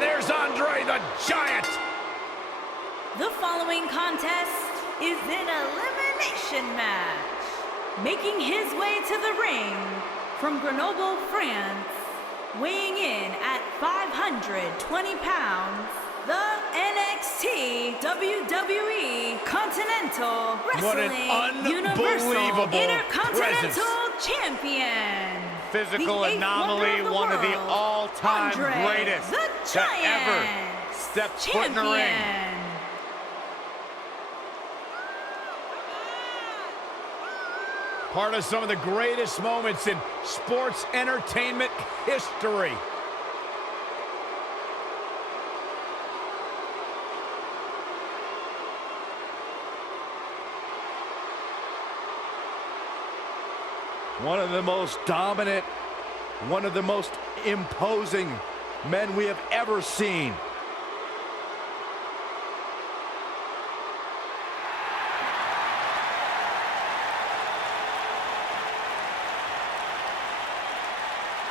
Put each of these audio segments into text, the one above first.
And there's Andre the Giant. The following contest is an elimination match. Making his way to the ring from Grenoble, France, weighing in at 520 pounds, the NXT WWE Continental Wrestling Universal Intercontinental Champion. Physical anomaly, one of the all-time greatest to ever step foot in the ring. Part of some of the greatest moments in sports entertainment history. One of the most dominant, one of the most imposing men we have ever seen.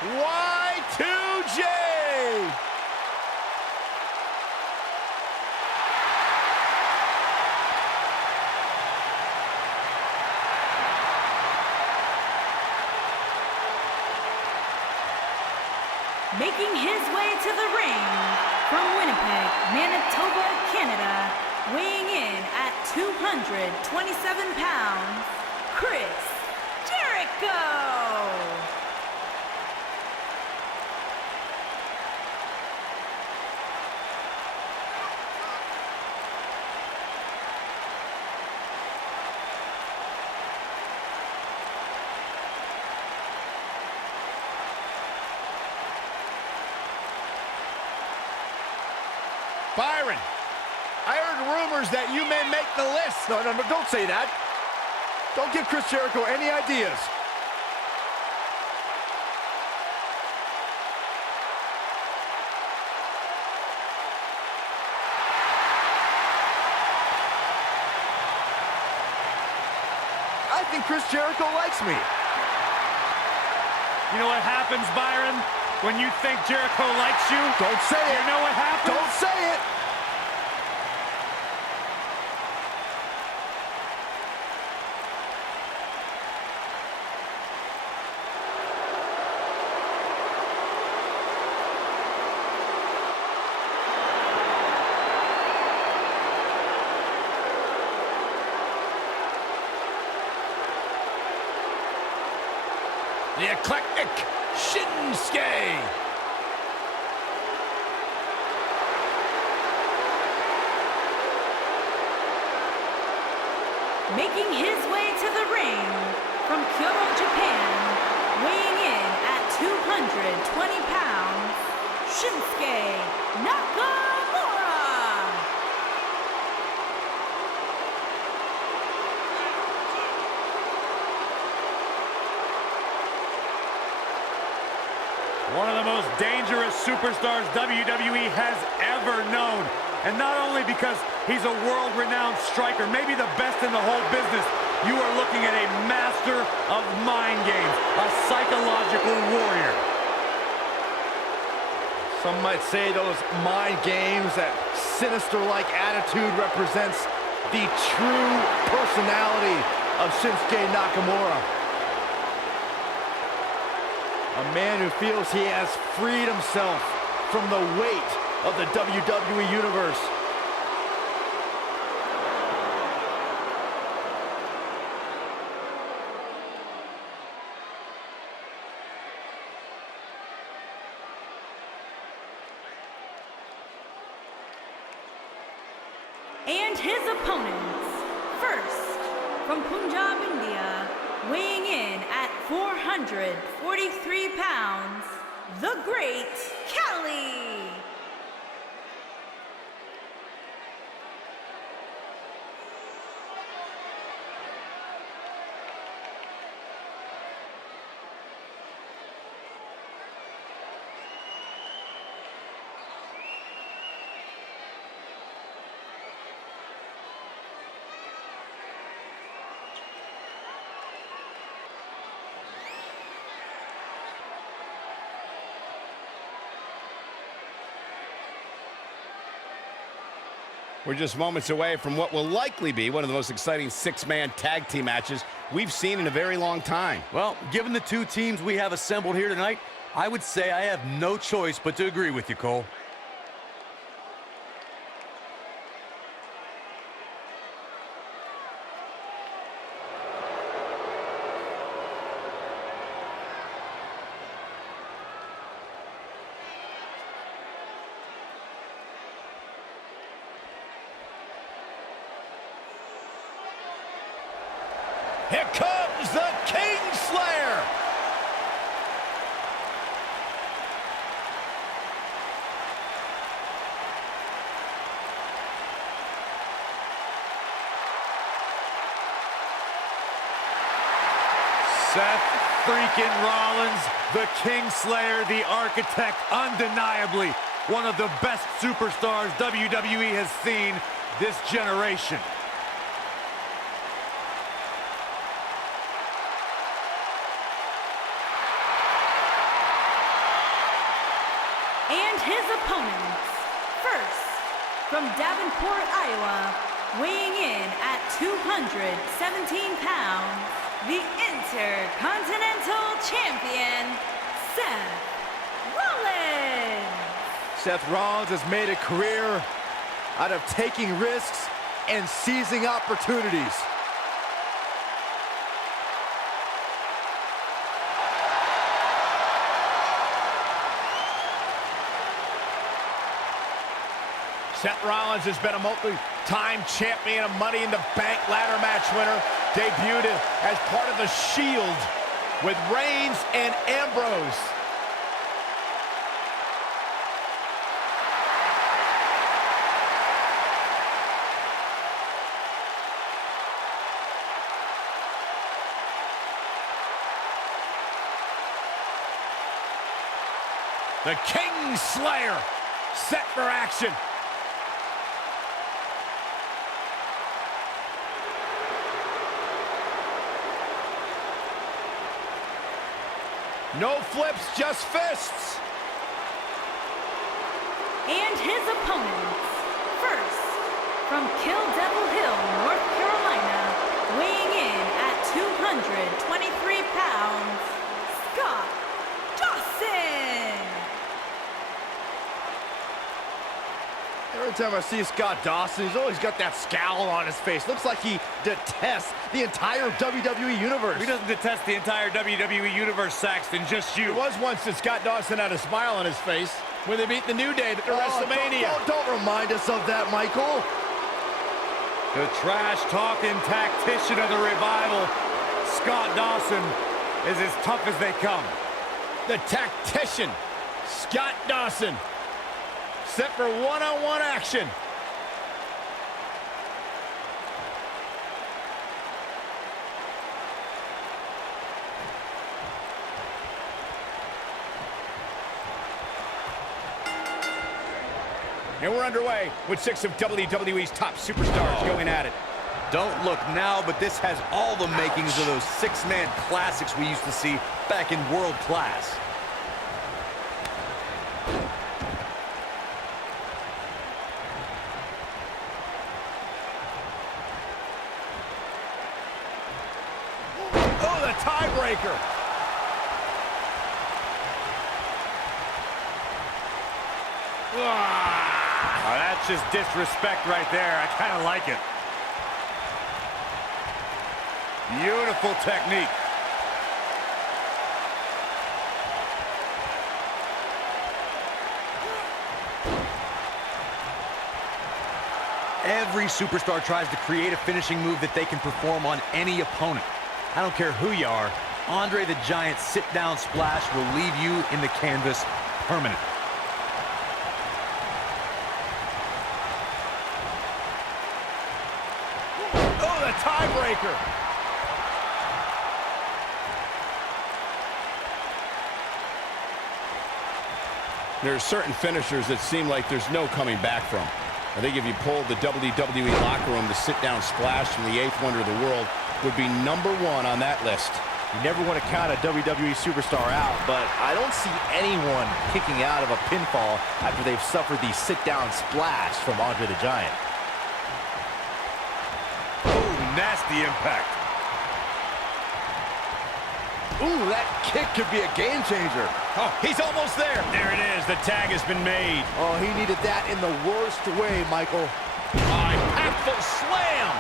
Y2J! Making his way to the ring from Winnipeg, Manitoba, Canada, weighing in at 227 pounds, Chris Jericho! Byron, I heard rumors that you may make the list. No, don't say that. Don't give Chris Jericho any ideas. I think Chris Jericho likes me. You know what happens, Byron? When you think Jericho likes you, Don't say it. you know what happens? Don't say it. The eclectic Shinsuke. Making his way to the ring from Kyoto, Japan, weighing in at 220 pounds, Shinsuke Nakamura! One of the most dangerous superstars WWE has ever known. And not only because he's a world-renowned striker, maybe the best in the whole business, you are looking at a master of mind games, a psychological warrior. Some might say those mind games, that sinister-like attitude represents the true personality of Shinsuke Nakamura. A man who feels he has freed himself from the weight of the WWE Universe. And his opponents, first, from Punjab, India, weighing in at 443 pounds, the Great Khali. We're just moments away from what will likely be one of the most exciting six-man tag team matches we've seen in a very long time. Well, given the two teams we have assembled here tonight, I would say I have no choice but to agree with you, Cole. Here comes the Kingslayer! Seth freaking Rollins, the Kingslayer, the architect, undeniably one of the best superstars WWE has seen this generation. And his opponents, first, from Davenport, Iowa, weighing in at 217 pounds, the Intercontinental Champion, Seth Rollins. Seth Rollins has made a career out of taking risks and seizing opportunities. Seth Rollins has been a multi-time champion, a Money in the Bank ladder match winner, debuted as part of the Shield with Reigns and Ambrose. The Kingslayer set for action. No flips, just fists. And his opponents, first, from Kill Devil Hill, North Carolina, weighing in at 223 pounds, Scott Dawson. Every time I see Scott Dawson, he's always got that scowl on his face. Looks like he detests the entire WWE Universe. He doesn't detest the entire WWE Universe, Saxton, just you. It was once that Scott Dawson had a smile on his face when they beat the New Day at the WrestleMania. Don't remind us of that, Michael. The trash-talking tactician of the Revival, Scott Dawson, is as tough as they come. The tactician, Scott Dawson, set for one-on-one action. And we're underway with 6 of WWE's top superstars going at it. Don't look now, but this has all the makings of those six-man classics we used to see back in World Class. Oh, the tiebreaker. Oh, that's just disrespect right there. I kind of like it. Beautiful technique. Every superstar tries to create a finishing move that they can perform on any opponent. I don't care who you are, Andre the Giant's sit-down splash will leave you in the canvas permanent. Oh, the tiebreaker. There are certain finishers that seem like there's no coming back from. I think if you polled the WWE locker room, the sit-down splash from the 8th wonder of the world would be #1 on that list. You never want to count a WWE superstar out, but I don't see anyone kicking out of a pinfall after they've suffered the sit-down splash from Andre the Giant. nasty impact. Ooh, that kick could be a game changer. Oh, he's almost there. There it is. The tag has been made. Oh, he needed that in the worst way, Michael. Impactful slam.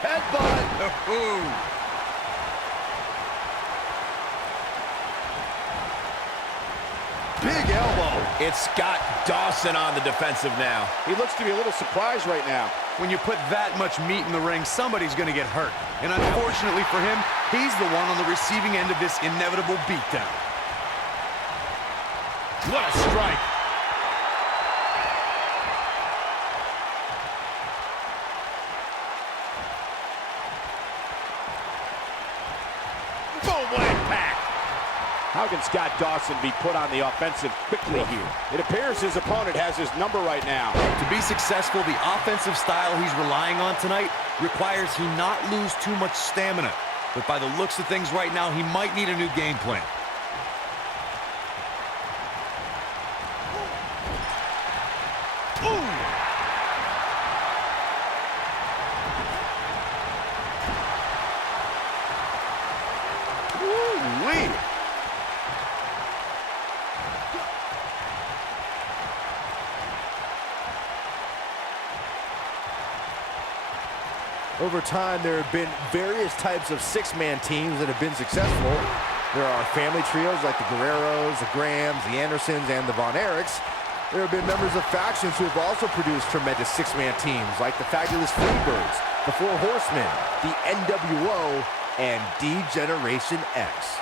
Headbutt. Big elbow. It's Scott Dawson on the defensive now. He looks to be a little surprised right now. When you put that much meat in the ring, somebody's going to get hurt. And unfortunately for him, he's the one on the receiving end of this inevitable beatdown. What a strike. Boom, what impact. How can Scott Dawson be put on the offensive quickly here? It appears his opponent has his number right now. To be successful, the offensive style he's relying on tonight requires he not lose too much stamina. But by the looks of things right now, he might need a new game plan. Woo-wee. Over time, there have been various types of six-man teams that have been successful. There are family trios like the Guerreros, the Grahams, the Andersons, and the Von Erichs. There have been members of factions who have also produced tremendous six-man teams like the Fabulous Freebirds, the Four Horsemen, the NWO, and D-Generation X.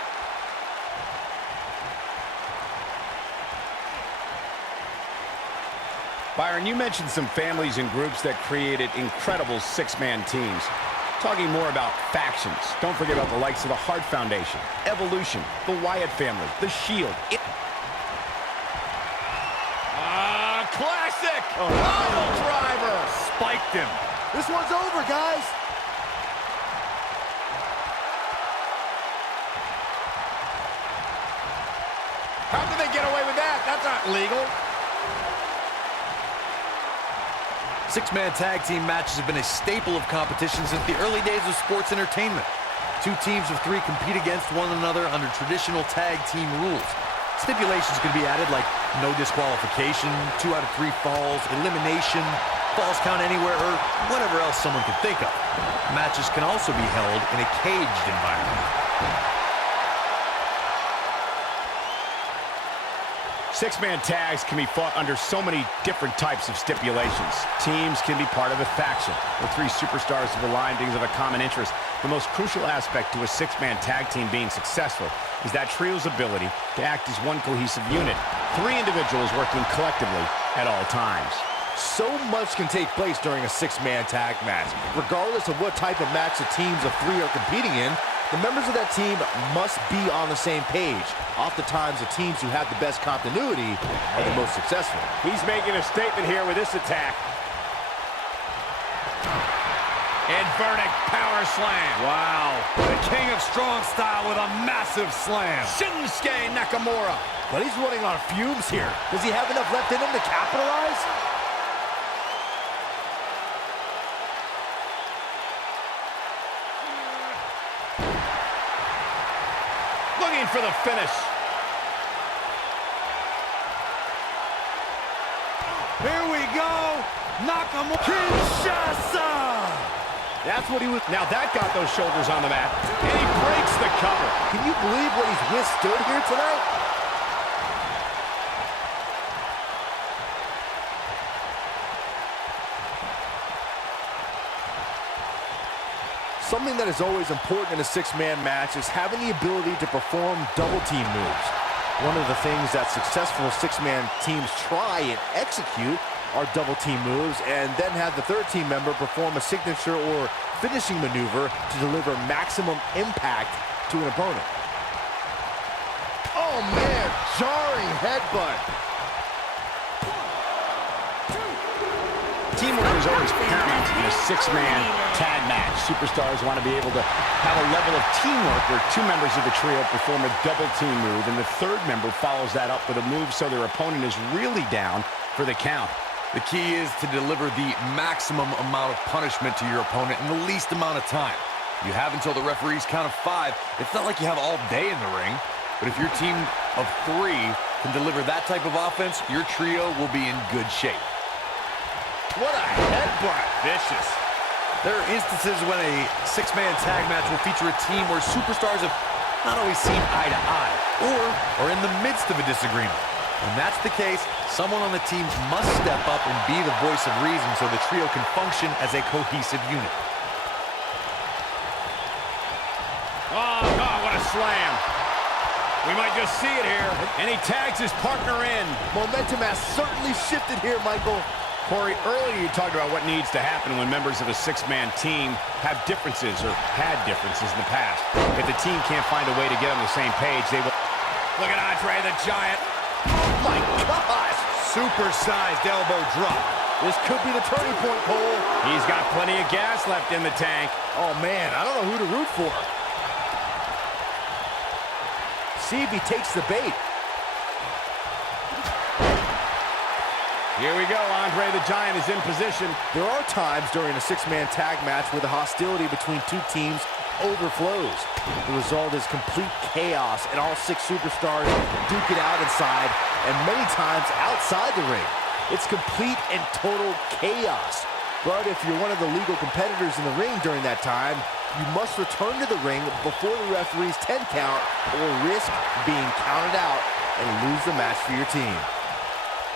Byron, you mentioned some families and groups that created incredible six-man teams. Talking more about factions, don't forget about the likes of the Hart Foundation, Evolution, the Wyatt family, the Shield. Classic! Pile driver! Spiked him. This one's over, guys. How did they get away with that? That's not legal. Six-man tag team matches have been a staple of competition since the early days of sports entertainment. Two teams of three compete against one another under traditional tag team rules. Stipulations can be added like no disqualification, 2 out of 3 falls, elimination, falls count anywhere, or whatever else someone can think of. Matches can also be held in a caged environment. Six-man tags can be fought under so many different types of stipulations. Teams can be part of a faction, where 3 superstars have aligned because of a common interest. The most crucial aspect to a six-man tag team being successful is that trio's ability to act as one cohesive unit. 3 individuals working collectively at all times. So much can take place during a six-man tag match. Regardless of what type of match the teams of 3 are competing in, the members of that team must be on the same page. Oftentimes, the teams who have the best continuity are the most successful. He's making a statement here with this attack. Inverted power slam. Wow. The king of strong style with a massive slam. Shinsuke Nakamura. But he's running on fumes here. Does he have enough left in him to capitalize? Looking for the finish. Here we go. Nakamura. Kinshasa. That's what he was. Now that got those shoulders on the mat. And he breaks the cover. Can you believe what he's withstood here tonight? Something that is always important in a six-man match is having the ability to perform double-team moves. One of the things that successful six-man teams try and execute are double-team moves, and then have the third team member perform a signature or finishing maneuver to deliver maximum impact to an opponent. Oh man, jarring headbutt. Teamwork is always paramount in a six-man tag match. Superstars want to be able to have a level of teamwork where 2 members of the trio perform a double team move, and the third member follows that up with a move so their opponent is really down for the count. The key is to deliver the maximum amount of punishment to your opponent in the least amount of time. You have until the referee's count of 5. It's not like you have all day in the ring, but if your team of 3 can deliver that type of offense, your trio will be in good shape. What a headbutt. Vicious. There are instances when a 6-man tag match will feature a team where superstars have not always seen eye to eye, or are in the midst of a disagreement. When that's the case, someone on the team must step up and be the voice of reason so the trio can function as a cohesive unit. Oh, God, what a slam. We might just see it here. And he tags his partner in. Momentum has certainly shifted here, Michael. Corey, earlier you talked about what needs to happen when members of a 6-man team have differences or had differences in the past. If the team can't find a way to get on the same page, they will... Look at Andre the Giant. Oh, my gosh. Super-sized elbow drop. This could be the turning point, Cole. He's got plenty of gas left in the tank. Oh, man, I don't know who to root for. See if he takes the bait. Here we go. Andre the Giant is in position. There are times during a 6-man tag match where the hostility between two teams overflows. The result is complete chaos, and all 6 superstars duke it out inside, and many times outside the ring. It's complete and total chaos. But if you're one of the legal competitors in the ring during that time, you must return to the ring before the referee's 10 count or risk being counted out and lose the match for your team.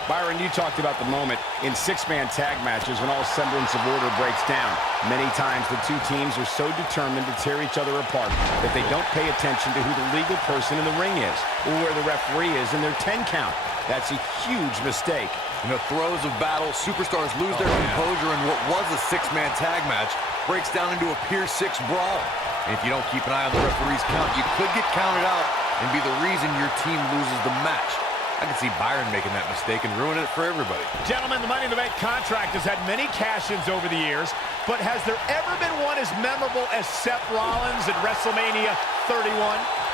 Byron, you talked about the moment in 6-man tag matches when all semblance of order breaks down. Many times the two teams are so determined to tear each other apart that they don't pay attention to who the legal person in the ring is or where the referee is in their 10 count. That's a huge mistake. In the throes of battle, superstars lose their composure, and what was a 6-man tag match breaks down into a Pier 6 brawl. And if you don't keep an eye on the referee's count, you could get counted out and be the reason your team loses the match. I can see Byron making that mistake and ruining it for everybody. Gentlemen, the Money in the Bank contract has had many cash-ins over the years, but has there ever been one as memorable as Seth Rollins at WrestleMania 31?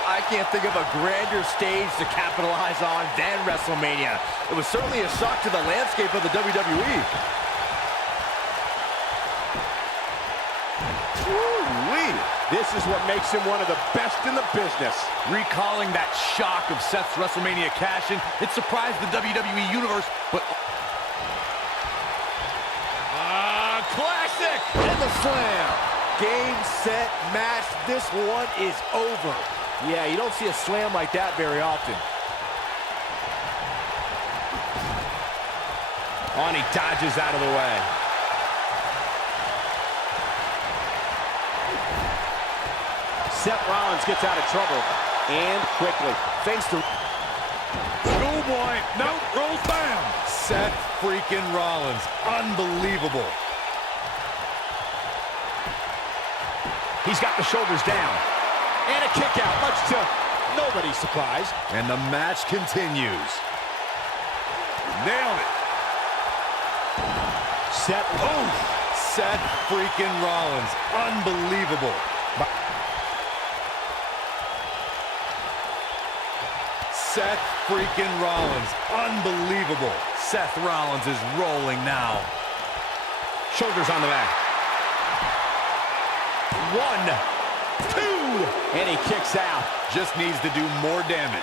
I can't think of a grander stage to capitalize on than WrestleMania. It was certainly a shock to the landscape of the WWE. Woo-wee. This is what makes him one of the best in the business. Recalling that shock of Seth's WrestleMania cash-in, it surprised the WWE Universe, but... Classic! And the slam. Game, set, match. This one is over. Yeah, you don't see a slam like that very often. On, he dodges out of the way. Seth Rollins gets out of trouble, and quickly. Thanks to... Schoolboy, no, rolls down. Seth freaking Rollins, unbelievable. He's got the shoulders down. And a kick out, much to nobody's surprise. And the match continues. Nailed it. Seth, Seth freaking Rollins, unbelievable. Seth freaking Rollins, unbelievable. Seth Rollins is rolling now. Shoulders on the back. 1, 2, and he kicks out. Just needs to do more damage.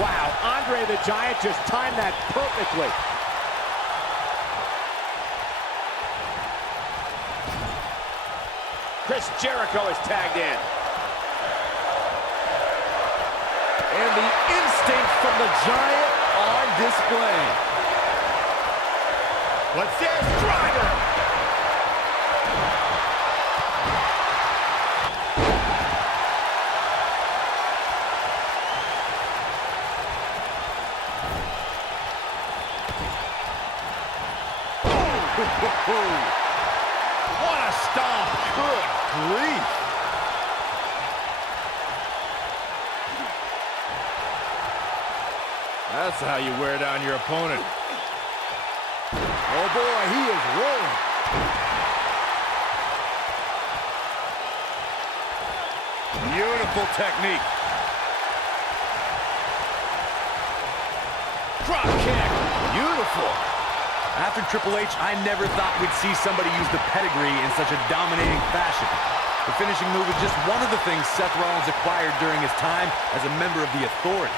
Wow, Andre the Giant just timed that perfectly. Chris Jericho is tagged in. And the instinct from the Giant on display. what's this? Driver! What a stomp! Good grief! That's how you wear down your opponent. Oh boy, he is rolling. Beautiful technique. Drop kick. Beautiful. After Triple H, I never thought we'd see somebody use the pedigree in such a dominating fashion. The finishing move is just one of the things Seth Rollins acquired during his time as a member of the Authority.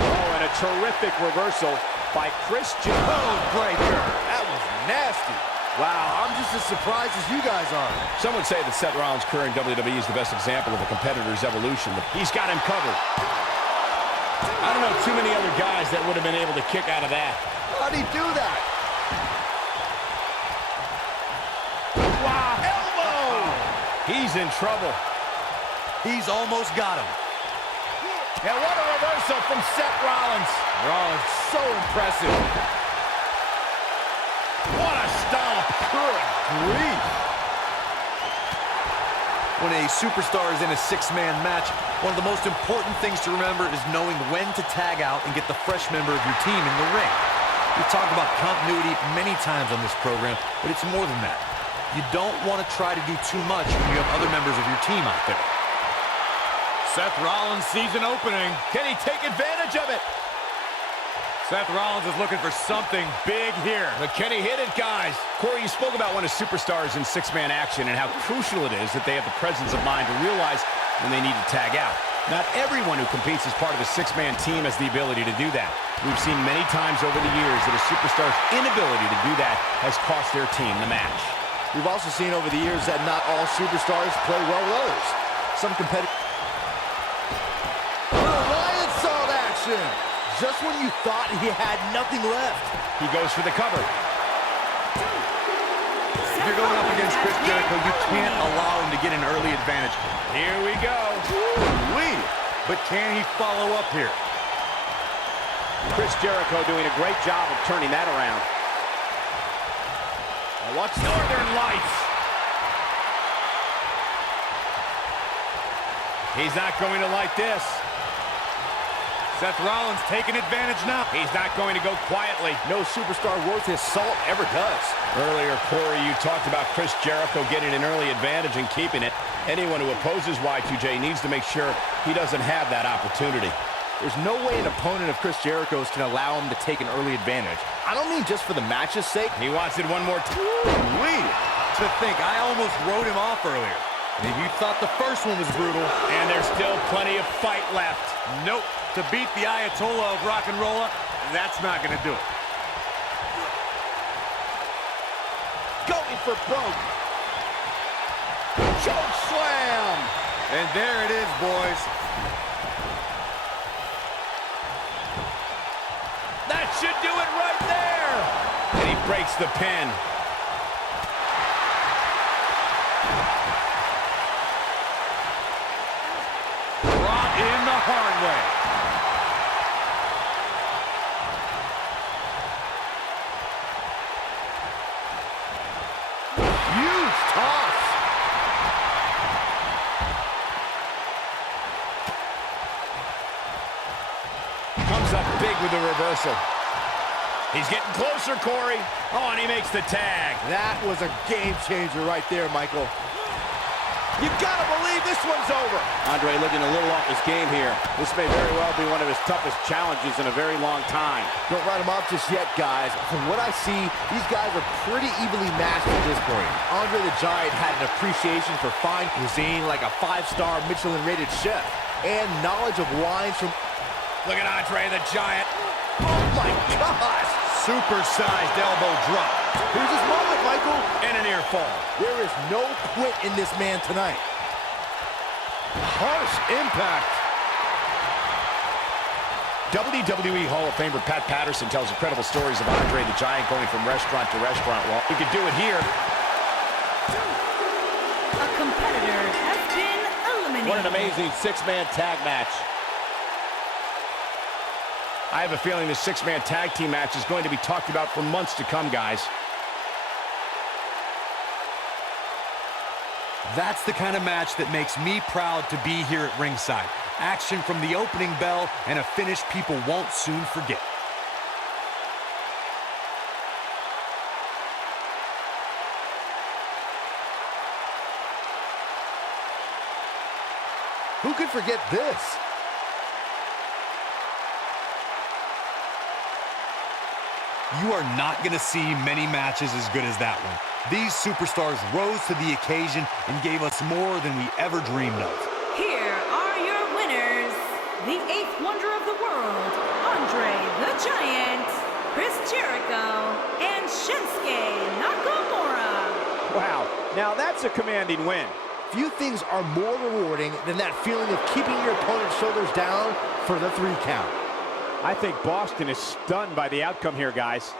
Oh, and a terrific reversal by Chris Jericho. Breaker. That was nasty. Wow, I'm just as surprised as you guys are. Some would say that Seth Rollins' career in WWE is the best example of a competitor's evolution. He's got him covered. I don't know too many other guys that would have been able to kick out of that. How'd he do that? Wow. Elbow! He's in trouble. He's almost got him. And what a reversal from Seth Rollins. Rollins, so impressive. What a stomp. Good grief. When a superstar is in a six-man match, one of the most important things to remember is knowing when to tag out and get the fresh member of your team in the ring. We've talked about continuity many times on this program, but it's more than that. You don't want to try to do too much when you have other members of your team out there. Seth Rollins sees an opening. Can he take advantage of it? Seth Rollins is looking for something big here. But can he hit it, guys? Corey, you spoke about when a superstar is in six-man action and how crucial it is that they have the presence of mind to realize when they need to tag out. Not everyone who competes as part of a six-man team has the ability to do that. We've seen many times over the years that a superstar's inability to do that has cost their team the match. We've also seen over the years that not all superstars play well with others. Some competitors... Lion salt action! Just when you thought he had nothing left. He goes for the cover. If you're going up against Chris Jericho, you can't allow him to get an early advantage. Here we go. Woo-wee. But can he follow up here? Chris Jericho doing a great job of turning that around. Now watch Northern Lights. He's not going to like this. Seth Rollins taking advantage now. He's not going to go quietly. No superstar worth his salt ever does. Earlier, Corey, you talked about Chris Jericho getting an early advantage and keeping it. Anyone who opposes Y2J needs to make sure he doesn't have that opportunity. There's no way an opponent of Chris Jericho's can allow him to take an early advantage. I don't mean just for the match's sake. He wants it one more time. To think, I almost wrote him off earlier. Maybe you thought the first one was brutal. And there's still plenty of fight left. Nope. To beat the Ayatollah of rock and roll, that's not going to do it. Going for broke. Choke slam. And there it is, boys. That should do it right there. And he breaks the pin. Brought in the hard way. Huge toss. Comes up big with the reversal. He's getting closer, Corey. Oh, and he makes the tag. That was a game changer right there, Michael. You gotta believe this one's over. Andre looking a little off his game here. This may very well be one of his toughest challenges in a very long time. Don't write him off just yet, guys. From what I see, these guys are pretty evenly matched at this point. Andre the Giant had an appreciation for fine cuisine like a 5-star Michelin-rated chef, and knowledge of wines from... Look at Andre the Giant. Oh my gosh! Supersized elbow drop. Here's his moment, Michael. And a near fall. There is no quit in this man tonight. Harsh impact. WWE Hall of Famer Pat Patterson tells incredible stories of Andre the Giant going from restaurant to restaurant. Well, he could do it here. A competitor has been eliminated. What an amazing six-man tag match. I have a feeling this six-man tag team match is going to be talked about for months to come, guys. That's the kind of match that makes me proud to be here at ringside. Action from the opening bell and a finish people won't soon forget. Who could forget this? You are not going to see many matches as good as that one. These superstars rose to the occasion and gave us more than we ever dreamed of. Here are your winners. The 8th wonder of the world, Andre the Giant, Chris Jericho, and Shinsuke Nakamura. Wow, now that's a commanding win. Few things are more rewarding than that feeling of keeping your opponent's shoulders down for the 3 count. I think Boston is stunned by the outcome here, guys.